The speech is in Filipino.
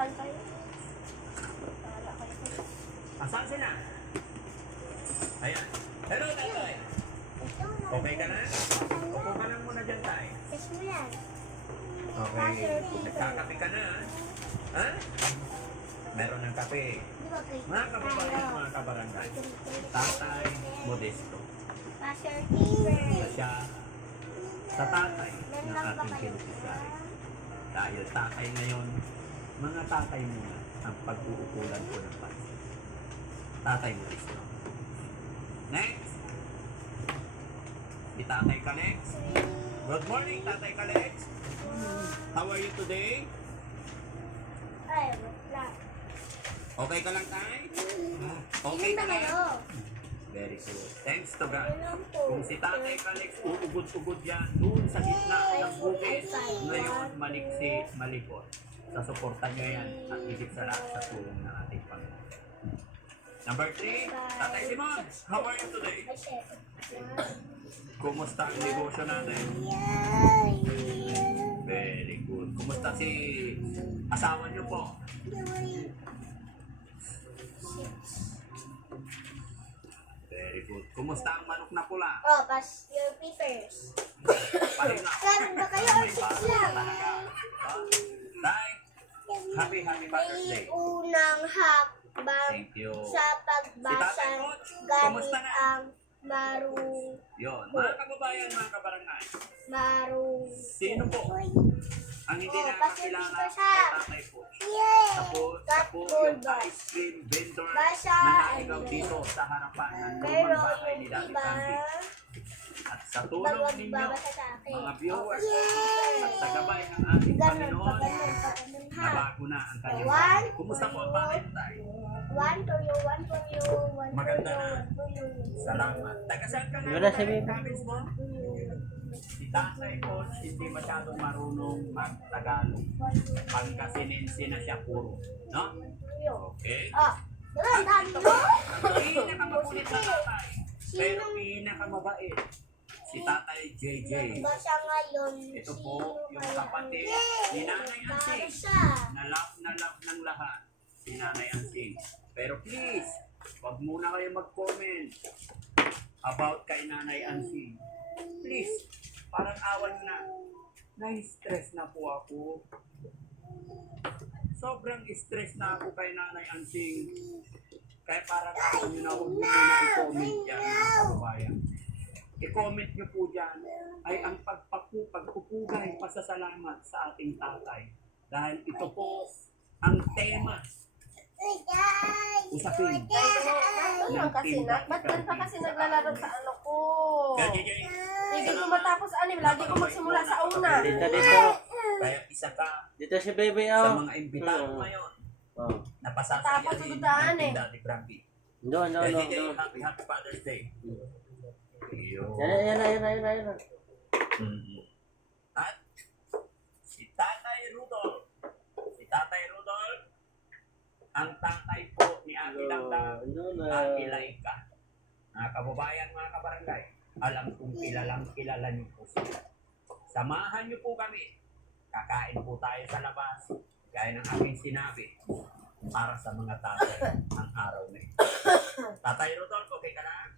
Mahal kayo. Bahala kayo. Asan sila? Ayan. Hello, tatay. Okay ka na? Upo ka lang muna dyan, tay. Okay. Nagkakape ka na, ha? Meron ng kape. Mga kababayan, mga kabarangay. Tatay Modesto. Siya sa tatay ng ating kinukusay. Dahil tatay ngayon, mga tatay muna ang pag-uukulan ko ng pansin. Tatay Modesto. Next. Si Tatay Kalex. Good morning, Tatay Kalex. How are you today? Okay ka lang, Tay? Okay ka lang? Very good. Thanks to God. Kung si Tatay Kalex uugod-ugod yan doon sa gitna ng bukid, ngayon maliksi, malikot. Sa suporta nyo yan at higit sa lahat sa tulong ng ating Panginoon. Number 3, Tatay Simon, how are you today? Kumusta ang negosyo natin? Very good. Kumusta si asawa niyo po? Very good. Kumusta ang manok na pula? Oh, pass your papers. Pahinga. Seven ba kayo or six lang? Tay, happy Father's Day. Unang hakbang Thank you. sa pagbasa gamit ang marunong. Yun. Mga kababayan, mga kabarangay. Sino po ang hindi nakakilala kay Tatay po? Tapos yung ice cream vendor na naigaw dito sa harapan ng lumang bahay ni Daddy Frankie. At sa tulong ninyo, mga viewers, at sa gabay ng ating Panginoon, nabago na ang kanyang bahay. Kumusta po ang bahay mo, Tay? One to you. Maganda na. Salamat. Taga-saan ka nga? Wala sabihin. Province mo? Si Tatay po, hindi masyadong marunong mag-Tagalog. Pagkasinensi na siya puro. No? Okay? Oh, dami mo. Pinakamakulit na tatay. Pero pinakamabait. Si Tatay JJ. Ba siya ngayon? Ito po yung kapatid ni Nanay Ansing. Na love ng lahat. Si Nanay Ansing. Pero please, wag muna kayo mag-comment about kay Nanay Ansing. Please, parang awan na. Na-stress na po ako. Sobrang stress na ako kay Nanay Ansing. Kaya parang ako nyo na huwag nyo na i-comment yan, mga kababayan. I-comment nyo po dyan ay ang pagpupugay pasasalamat sa ating tatay. Dahil ito po ang tema. Usapin. Ba't yan pa kasi naglalaro sa ano ko? JJ. Hindi ko matapos anim. Lagi ko magsimula sa una. Dito. Kaya isa ka Dito si baby, sa oh. mga imbitado ngayon. Oh. Napasasaya Tapos din dudaan ng eh. Daddy Frankie. No. JJ, happy Father's Day. Ayun. Yan. At si Tatay Rudolph, ang tatay po ni Ate Langdang, Ate Laika. Mga kababayan, mga kabarangay, alam kong kilala niyo po sila. Samahan niyo po kami. Kakain po tayo sa labas. Gaya ng aking sinabi, para sa mga tatay ang araw na ito. Tatay Rudolph, okay ka na?